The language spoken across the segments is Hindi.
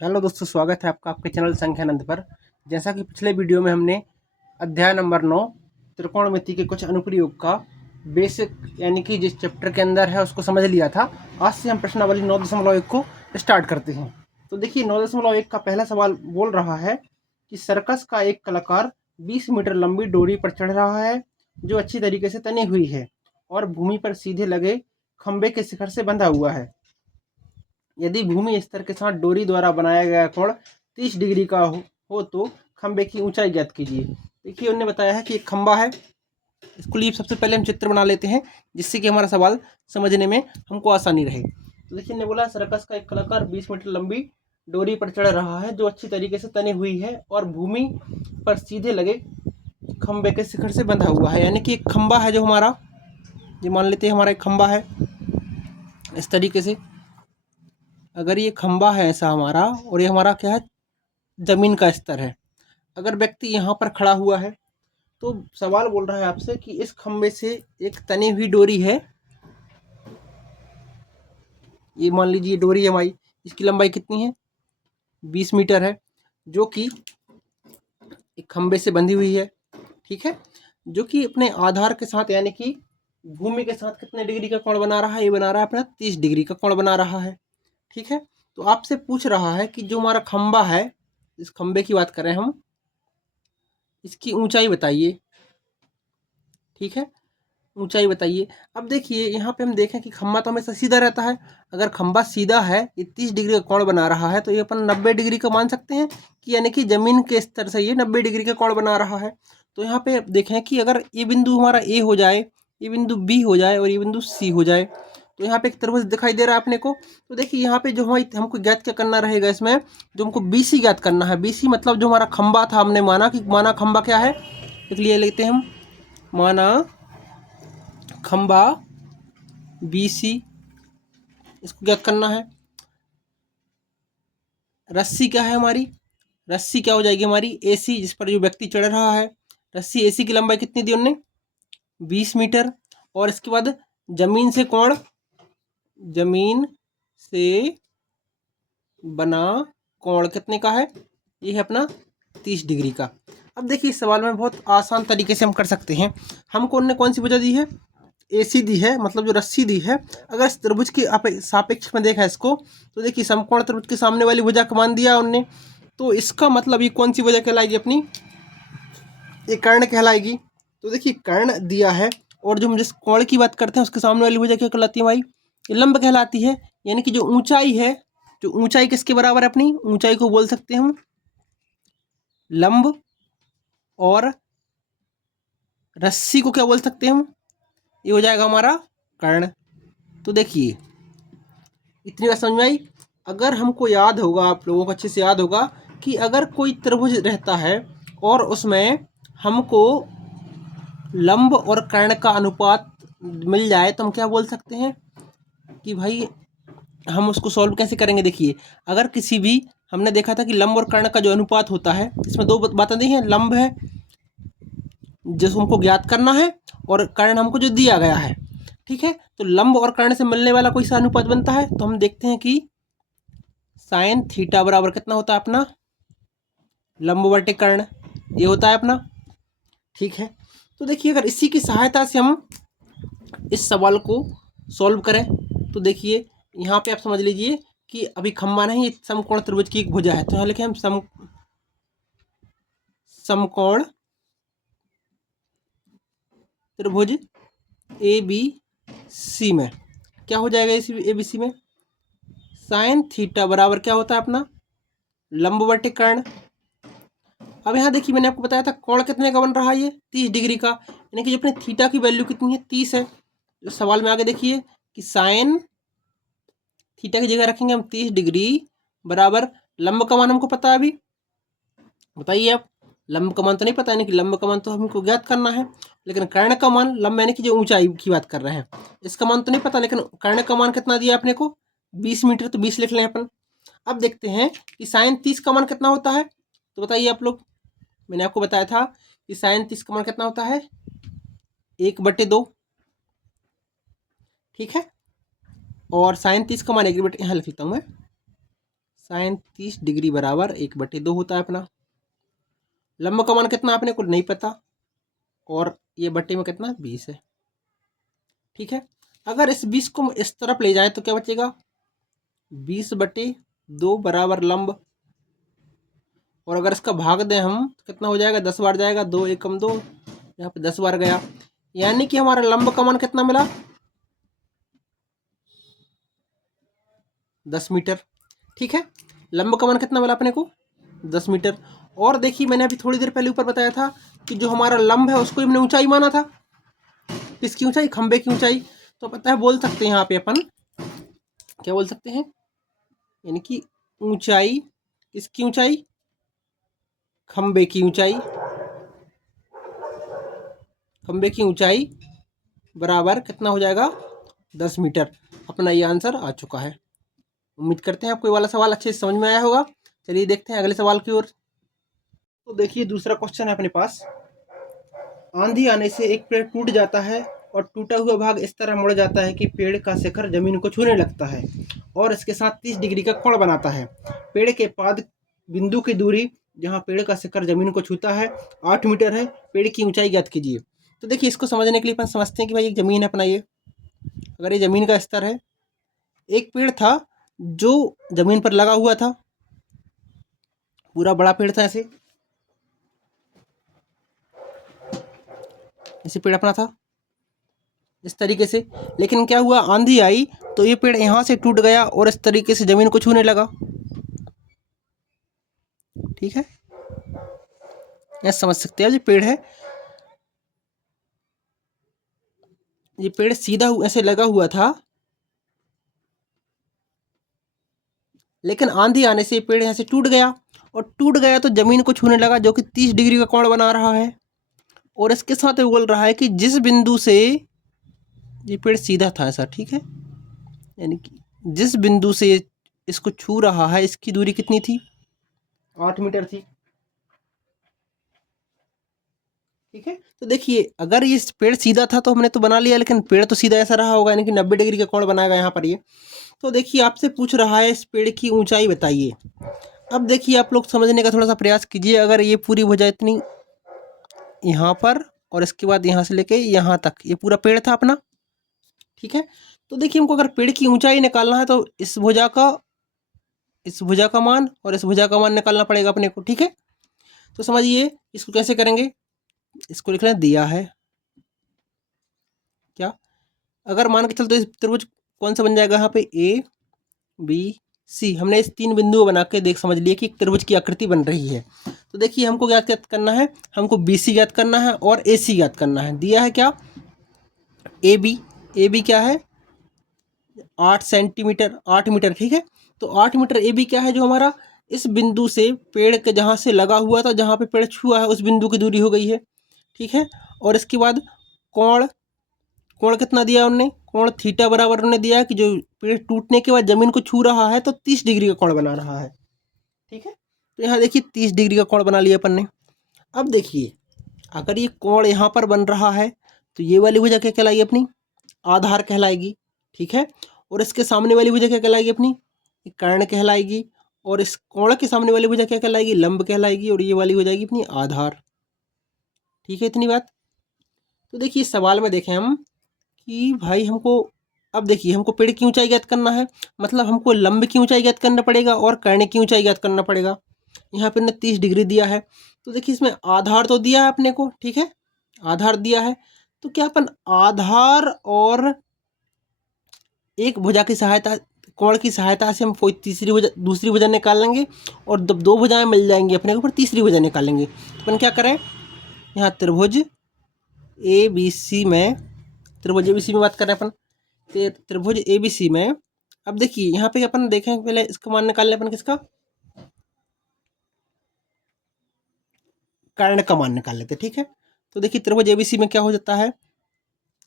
हेलो दोस्तों, स्वागत है आपका आपके चैनल संख्यानंद पर। जैसा कि पिछले वीडियो में हमने अध्याय नंबर 9 त्रिकोणमिति के कुछ अनुप्रयोग का बेसिक यानी कि जिस चैप्टर के अंदर है उसको समझ लिया था। आज से हम प्रश्नावली 9.1 को स्टार्ट करते हैं। तो देखिए 9.1 का पहला सवाल बोल रहा है कि सर्कस का एक कलाकार 20 मीटर लंबी डोरी पर चढ़ रहा है जो अच्छी तरीके से तनी हुई है और भूमि पर सीधे लगे खंबे के शिखर से बंधा हुआ है। यदि भूमि स्तर के साथ डोरी द्वारा बनाया गया कोण 30 डिग्री का हो तो खंबे की ऊंचाई ज्ञात कीजिए। देखिए उन्होंने बताया है कि एक खंबा है। इसको लिए सबसे पहले हम चित्र बना लेते हैं जिससे कि हमारा सवाल समझने में हमको आसानी रहे। तो देखिए ने बोला सर्कस का एक कलाकार 20 मीटर लंबी डोरी पर चढ़ रहा है जो अच्छी तरीके से तनी हुई है और भूमि पर सीधे लगे खंबे के शिखर से बंधा हुआ है। यानी कि एक खंबा है जो हमारा, ये मान लेते हैं हमारा एक खंबा है इस तरीके से। अगर ये खंबा है ऐसा हमारा और ये हमारा क्या है, जमीन का स्तर है। अगर व्यक्ति यहाँ पर खड़ा हुआ है तो सवाल बोल रहा है आपसे कि इस खंबे से एक तनी हुई डोरी है, ये मान लीजिए डोरी है हमारी, इसकी लंबाई कितनी है 20 मीटर है, जो कि एक खंबे से बंधी हुई है। ठीक है, जो कि अपने आधार के साथ यानी कि भूमि के साथ कितने डिग्री का कोण बना रहा है, ये बना रहा है अपना 30 डिग्री का कोण बना रहा है। ठीक है, तो आपसे पूछ रहा है कि जो हमारा खंबा है, इस खंबे की बात कर रहे हैं हम, इसकी ऊंचाई बताइए। ठीक है, ऊंचाई बताइए। अब देखिए यहाँ पे हम देखें कि खंबा तो हमेशा सीधा रहता है। अगर खंबा सीधा है, ये 30 डिग्री का कोण बना रहा है, तो ये अपन 90 डिग्री का मान सकते हैं कि यानी कि जमीन के स्तर से ये 90 डिग्री का कोण बना रहा है। तो यहाँ पे देखें कि अगर ये बिंदु हमारा ए हो जाए, ये बिंदु बी हो जाए और ये बिंदु सी हो जाए, तो यहाँ पे एक त्रिभुज दिखाई दे रहा है अपने को। तो देखिए यहाँ पे जो हमको ज्ञात क्या करना रहेगा, इसमें जो हमको BC ज्ञात करना है। BC मतलब जो हमारा खंबा था, हमने माना कि माना खंबा क्या है, इसलिए लेते हैं हम माना खंबा BC, इसको क्या करना है। रस्सी क्या है हमारी, रस्सी क्या हो जाएगी हमारी AC, जिस पर जो व्यक्ति चढ़ रहा है। रस्सी AC की लंबाई कितनी दी उन्होंने 20 मीटर। और इसके बाद जमीन से कोण, जमीन से बना कोण कितने का है, ये है अपना 30 डिग्री का। अब देखिए इस सवाल में बहुत आसान तरीके से हम कर सकते हैं। हमको उन्होंने कौन सी वजह दी है, AC दी है, मतलब जो रस्सी दी है। अगर इस त्रिभुज की सापेक्ष में देखा इसको, तो देखिए समकोण त्रिभुज के सामने वाली भुजा का मान दिया उनने, तो इसका मतलब ये कौन सी वजह कहलाएगी अपनी, ये कर्ण कहलाएगी। तो देखिए कर्ण दिया है और जो हम जिस कोण की बात करते हैं उसके सामने वाली भुजा क्या कहलाती है भाई, ये लंब कहलाती है। यानी कि जो ऊंचाई है, जो ऊंचाई किसके बराबर है, अपनी ऊंचाई को बोल सकते हैं हम लंब, और रस्सी को क्या बोल सकते हैं हम, ये हो जाएगा हमारा कर्ण। तो देखिए इतनी बात समझ में आई। अगर हमको याद होगा, आप लोगों को अच्छे से याद होगा कि अगर कोई त्रिभुज रहता है और उसमें हमको लंब और कर्ण का अनुपात मिल जाए, तो हम क्या बोल सकते हैं कि भाई हम उसको सॉल्व कैसे करेंगे। देखिए अगर किसी भी, हमने देखा था कि लंब और कर्ण का जो अनुपात होता है, इसमें दो बातें दी हैं, लंब है जिसको हमको ज्ञात करना है और कर्ण हमको जो दिया गया है। ठीक है, तो लंब और कर्ण से मिलने वाला कोई सा अनुपात बनता है, तो हम देखते हैं कि साइन थीटा बराबर कितना होता है अपना लंब बटे कर्ण, ये होता है अपना। ठीक है, तो देखिए अगर इसी की सहायता से हम इस सवाल को सॉल्व करें, तो देखिए यहाँ पे आप समझ लीजिए कि अभी खंबा नहीं, ये समकोण त्रिभुज की एक भुजा है। तो यहाँ लिखे हम समकोण त्रिभुज ABC में क्या हो जाएगा, इस ABC में साइन थीटा बराबर क्या होता है अपना लंब बटे कर्ण। अब यहाँ देखिए मैंने आपको बताया था कोण कितने का बन रहा है, ये 30 डिग्री का, यानी कि जो अपने थीटा की वैल्यू कितनी है 30 है। जो सवाल में आगे देखिए कि साइन थीटा की जगह रखेंगे हम 30 डिग्री बराबर लंब का मान हमको पता है। अभी बताइए आप, लंब का मान तो नहीं पता, यानी कि लंब का मान तो हमको ज्ञात करना है, लेकिन कर्ण का मान, लंब यानी कि जो ऊंचाई की बात कर रहे हैं, इसका मान तो नहीं पता, लेकिन कर्ण का मान कितना दिया अपने को 20 मीटर, तो 20 लिख लें अपन। अब देखते हैं कि साइन 30 का मान कितना होता है, तो बताइए आप लोग। मैंने आपको बताया था कि साइन 30 का मान कितना होता है 1/2। ठीक है, और साइन 30 का मान 1/, यहाँ लिख लेता हूँ मैं, साइन 30 डिग्री बराबर 1/2 होता है अपना। लंब का मान कितना अपने को नहीं पता, और ये बट्टे में कितना 20 है। ठीक है, अगर इस 20 को इस तरफ ले जाए तो क्या बचेगा, 20/2 बराबर लंब, और अगर इसका भाग दें हम तो कितना हो जाएगा, 10 बार जाएगा, 2 एकम 2, यहाँ पे 10 बार गया, यानी कि हमारा लंब का मान कितना मिला, 10 मीटर। ठीक है, लंब का मान कितना मिला अपने को, 10 मीटर। और देखिए मैंने अभी थोड़ी देर पहले ऊपर बताया था कि जो हमारा लंब है उसको हमने ऊंचाई माना था, किसकी ऊंचाई, खंबे की ऊंचाई। तो पता है बोल सकते हैं यहाँ पे अपन क्या बोल सकते हैं, यानी कि ऊंचाई, किसकी ऊंचाई, खंबे की ऊंचाई, खंबे की ऊंचाई बराबर कितना हो जाएगा, 10 मीटर। अपना ये आंसर आ चुका है। उम्मीद करते हैं आपको ये वाला सवाल अच्छे से समझ में आया होगा। चलिए देखते हैं अगले सवाल की ओर। तो देखिए दूसरा क्वेश्चन है अपने पास। आंधी आने से एक पेड़ टूट जाता है और टूटा हुआ भाग इस तरह मुड़ जाता है कि पेड़ का शिखर जमीन को छूने लगता है और इसके साथ 30 डिग्री का कोण बनाता है। पेड़ के पाद बिंदु की दूरी जहाँ पेड़ का शिखर जमीन को छूता है 8 मीटर है। पेड़ की ऊंचाई ज्ञात कीजिए। तो देखिए इसको समझने के लिए अपन समझते हैं कि भाई एक ज़मीन है अपना, ये अगर ये ज़मीन का स्तर है, एक पेड़ था जो ज़मीन पर लगा हुआ था, पूरा बड़ा पेड़ था, ऐसे पेड़ अपना था इस तरीके से। लेकिन क्या हुआ, आंधी आई तो ये पेड़ यहाँ से टूट गया और इस तरीके से ज़मीन को छूने लगा। ठीक है, यह समझ सकते हैं। ये पेड़ है, ये पेड़ सीधा ऐसे लगा हुआ था, लेकिन आंधी आने से ये पेड़ यहाँ से टूट गया, और टूट गया तो ज़मीन को छूने लगा, जो कि 30 डिग्री का कोण बना रहा है। और इसके साथ ये बोल रहा है कि जिस बिंदु से ये पेड़ सीधा था ऐसा, ठीक है, यानी कि जिस बिंदु से इसको छू रहा है इसकी दूरी कितनी थी, 8 मीटर थी। ठीक है, तो देखिए अगर ये पेड़ सीधा था तो हमने तो बना लिया, लेकिन पेड़ तो सीधा ऐसा रहा होगा, यानी कि 90 डिग्री का कोण बनाएगा यहाँ पर ये। तो देखिए आपसे पूछ रहा है इस पेड़ की ऊंचाई बताइए। अब देखिए आप लोग समझने का थोड़ा सा प्रयास कीजिए। अगर ये पूरी भुजा इतनी यहाँ पर, और इसके बाद यहाँ से लेके यहाँ तक ये पूरा पेड़ था अपना। ठीक है, तो देखिए हमको अगर पेड़ की ऊंचाई निकालना है तो इस भुजा का मान और इस भुजा का मान निकालना पड़ेगा अपने को। ठीक है, तो समझिए इसको कैसे करेंगे। इसको लिख रहे हैं, दिया है क्या, अगर मान के चलते इस त्रिभुज कौन सा बन जाएगा यहाँ पे, ए बी सी। हमने इस 3 बिंदुओं बना के देख समझ लिए कि एक त्रिभुज की आकृति बन रही है। तो देखिए हमको क्या ज्ञात करना है, हमको बी सी ज्ञात करना है और ए सी ज्ञात करना है। दिया है क्या, ए बी क्या है, 8 सेंटीमीटर, 8 मीटर। ठीक है, तो 8 मीटर ए बी क्या है, जो हमारा इस बिंदु से पेड़ के जहाँ से लगा हुआ था, जहाँ पे पेड़ छुआ है उस बिंदु की दूरी हो गई है। ठीक है, और इसके बाद कोण, कोण कितना दिया उनने, कोण थीटा बराबर उन्होंने दिया है कि जो पेड़ टूटने के बाद जमीन को छू रहा है तो 30 डिग्री का कोण बना रहा है। ठीक है, तो यहाँ देखिए 30 डिग्री का कोण बना लिया अपन ने। अब देखिए अगर ये कोण यहाँ पर बन रहा है तो ये वाली भुजा क्या कहलाएगी अपनी, आधार कहलाएगी। ठीक है, और इसके सामने वाली भुजा क्या कहलाएगी अपनी, कर्ण कहलाएगी। और इस कोण के सामने वाली भुजा क्या कहलाएगी, लंब कहलाएगी। और ये वाली हो जाएगी अपनी आधार। ठीक है, इतनी बात। तो देखिए सवाल में देखें हम कि भाई हमको, अब देखिए हमको पेड़ की ऊंचाई ज्ञात करना है, मतलब हमको लंब की ऊंचाई ज्ञात करना पड़ेगा और कर्ण की ऊंचाई ज्ञात करना पड़ेगा। यहाँ पे 30 डिग्री दिया है, तो देखिए इसमें आधार तो दिया है अपने को। ठीक है, आधार दिया है, तो क्या अपन आधार और एक भुजा की सहायता, कोण की सहायता से हम कोई तीसरी भुजा, दूसरी भुजा निकाल लेंगे, और जब 2 भुजाएं मिल जाएंगी अपने को फिर तीसरी भुजा निकालेंगे। तो अपन क्या करें, यहाँ त्रिभुज ए बी सी में, त्रिभुज ए बी सी में बात करें अपन, त्रिभुज ए बी सी में। अब देखिए यहाँ पे अपन देखें, पहले इसका मान निकाल लें अपन, किसका, कर्ण का मान निकाल लेते। ठीक है, तो देखिए त्रिभुज ए बी सी में क्या हो जाता है,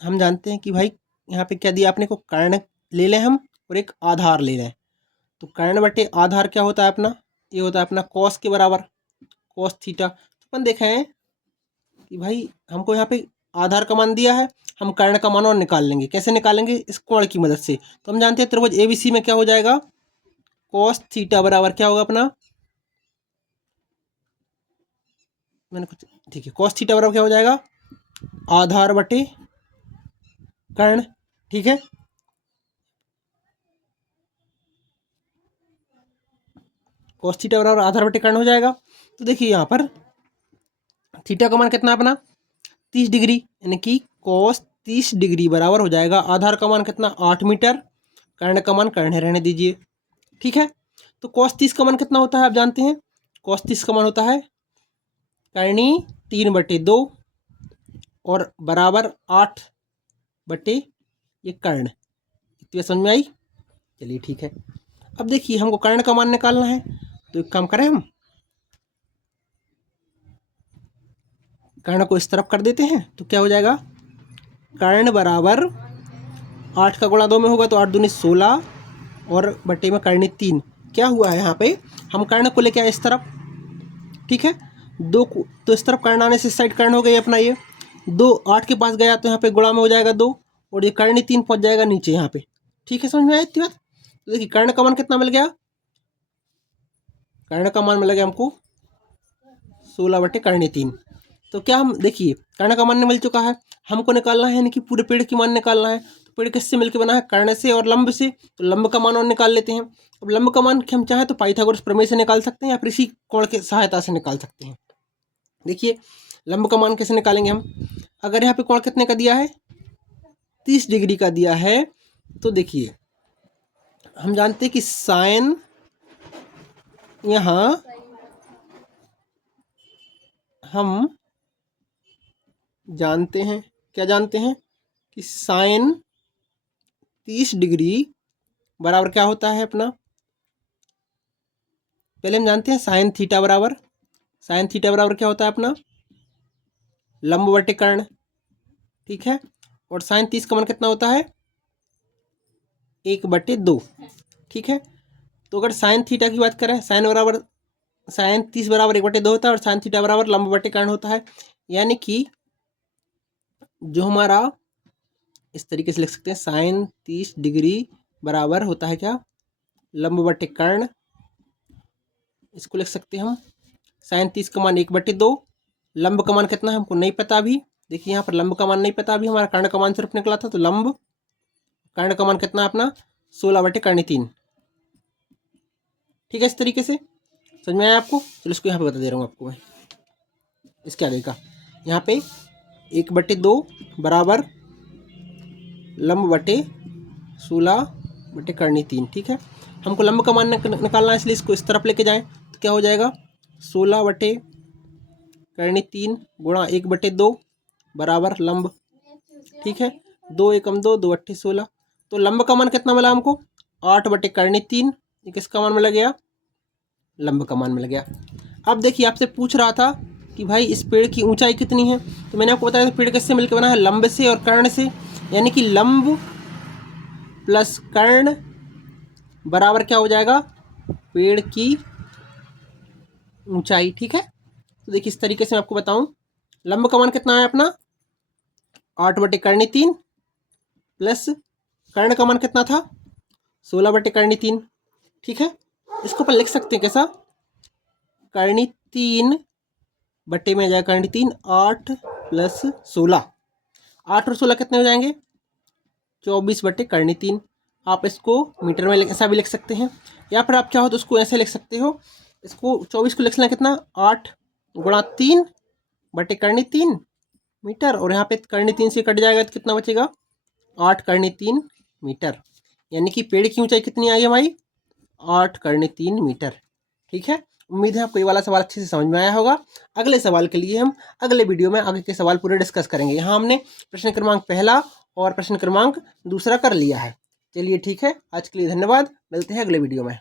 हम जानते हैं कि भाई यहाँ पे क्या दिया आपने को, कर्ण ले लें हम और एक आधार ले लें। तो कर्ण बटे आधार क्या होता है अपना, ये होता है अपना कॉस के बराबर, कॉस थीटा। तो अपन देखें कि भाई हमको यहाँ पे आधार का मान दिया है, हम कर्ण का मान और निकाल लेंगे। कैसे निकालेंगे, इस कोण की मदद से। तो हम जानते हैं त्रिभुज एबीसी में क्या हो जाएगा, कॉस थीटा बराबर क्या होगा अपना, मैंने कुछ, ठीक है, कॉस थीटा बराबर क्या हो जाएगा, आधार बटे कर्ण, ठीक है। कॉस थीटा बराबर आधार बटे कर्ण हो जाएगा। तो देखिए यहाँ पर थीटा का मान कितना अपना 30 डिग्री, यानी कि कॉस 30 डिग्री बराबर हो जाएगा आधार का मान कितना 8 मीटर, कर्ण का मान कर्ण रहने दीजिए, ठीक है। तो कॉस 30 का मान कितना होता है आप जानते हैं, कॉस 30 का मान होता है करनी 3/2 और बराबर 8 बटे ये कर्ण। इतनी समझ में आई, चलिए ठीक है। अब देखिए हमको कर्ण का मान निकालना है, तो एक काम करें, हम कर्ण को इस तरफ कर देते हैं, तो क्या हो जाएगा, कर्ण बराबर 8 का गुणा 2 में होगा तो 8 दूनी 16 और बटे में करनी 3। क्या हुआ है यहाँ पे, हम कर्ण को लेके आए इस तरफ, ठीक है, 2 को तो इस तरफ कर्ण आने से इस साइड कर्ण हो गई अपना, ये 2 8 के पास गया तो यहाँ पे गुणा में हो जाएगा 2 और ये करनी 3 पहुँच जाएगा नीचे यहाँ पे, ठीक है। समझ में आया इतनी बात। तो देखिए कर्ण का मान कितना मिल गया, कर्ण का मान मिल गया हमको 16 बटे करनी 3। तो क्या हम देखिए कर्ण का मान मिल चुका है, हमको निकालना है यानी कि पूरे पेड़ की मान निकालना है। तो पेड़ किससे मिलकर बना है, कर्ण से और लंब से, तो लंब का मान और निकाल लेते हैं। अब लंब का मान हम चाहें तो पाइथागोरस प्रमेय से निकाल सकते हैं या फिर इसी कोण की सहायता से निकाल सकते हैं। देखिए लंब का मान कैसे निकालेंगे हम, अगर यहाँ पे कोण कितने का दिया है 30 डिग्री का दिया है, तो देखिए हम जानते हैं कि साइन, यहाँ हम जानते हैं, क्या जानते हैं कि साइन 30 डिग्री बराबर क्या होता है अपना, पहले हम जानते हैं साइन थीटा बराबर, साइन थीटा बराबर क्या होता है अपना लंब बटे कर्ण, ठीक है। और साइन 30 का मान कितना होता है 1/2, ठीक है। तो अगर साइन थीटा की बात करें, साइन 30 बराबर 1/2 होता है और साइन थीटा बराबर लंब बटे कर्ण होता है, यानी कि जो हमारा इस तरीके से लिख सकते हैं साइन 30 डिग्री बराबर होता है क्या लंब बटे कर्ण, इसको लिख सकते हैं हम साइन 30 का मान 1/2, लंब का मान कितना है हमको नहीं पता अभी, देखिए यहाँ पर लंब का मान नहीं पता अभी, हमारा कर्ण का मान सिर्फ निकला था, तो लंब कर्ण का मान कितना है अपना 16 बटे करनी 3, ठीक है। इस तरीके से समझ में आया आपको, चलो इसको यहाँ पे बता दे रहा हूँ आपको मैं, इसके आगे का यहाँ पे 1/2 बराबर लंब बटे 16 बटे करनी 3, ठीक है। हमको लंब का मान निकालना है, इसलिए इसको इस तरफ लेके जाएं तो क्या हो जाएगा 16 बटे करनी 3 गुणा 1/2 बराबर लंब, ठीक है। 2 एकम 2, 2 अट्ठे 16, तो लंब का मान कितना मिला हमको 8 बटे करनी 3, ये किसका मान मिल गया, लंब का मान मिल गया। अब देखिए आपसे पूछ रहा था कि भाई इस पेड़ की ऊंचाई कितनी है, तो मैंने आपको बताया पेड़ किससे मिलकर बना है लंब से और कर्ण से, यानी कि लंब प्लस कर्ण बराबर क्या हो जाएगा पेड़ की ऊंचाई, ठीक है। तो देखिए इस तरीके से मैं आपको बताऊं, लंब का मान कितना है अपना 8 बटे करनी 3 प्लस कर्ण का मान कितना था 16 बटे करनी 3, ठीक है। इसको अपन लिख सकते हैं कैसा, करनी 3 बटे में जाएगा करनी 3, 8 प्लस 16, 8 और 16 कितने हो जाएंगे 24 बटे करनी 3। आप इसको मीटर में ऐसा भी लिख सकते हैं, या फिर आप चाहो तो उसको ऐसे लिख सकते हो, इसको 24 को लिखना कितना 8 गुणा 3 बटे करनी 3 मीटर, और यहाँ पे करनी 3 से कट जाएगा तो कितना बचेगा 8 करनी 3 मीटर, यानी कि पेड़ की ऊंचाई कितनी आई हमारी 8 करनी 3 मीटर, ठीक है। उम्मीद है आपको ये वाला सवाल अच्छे से समझ में आया होगा। अगले सवाल के लिए हम अगले वीडियो में आगे के सवाल पूरे डिस्कस करेंगे। यहाँ हमने प्रश्न क्रमांक पहला और प्रश्न क्रमांक दूसरा कर लिया है। चलिए ठीक है, आज के लिए धन्यवाद, मिलते हैं अगले वीडियो में।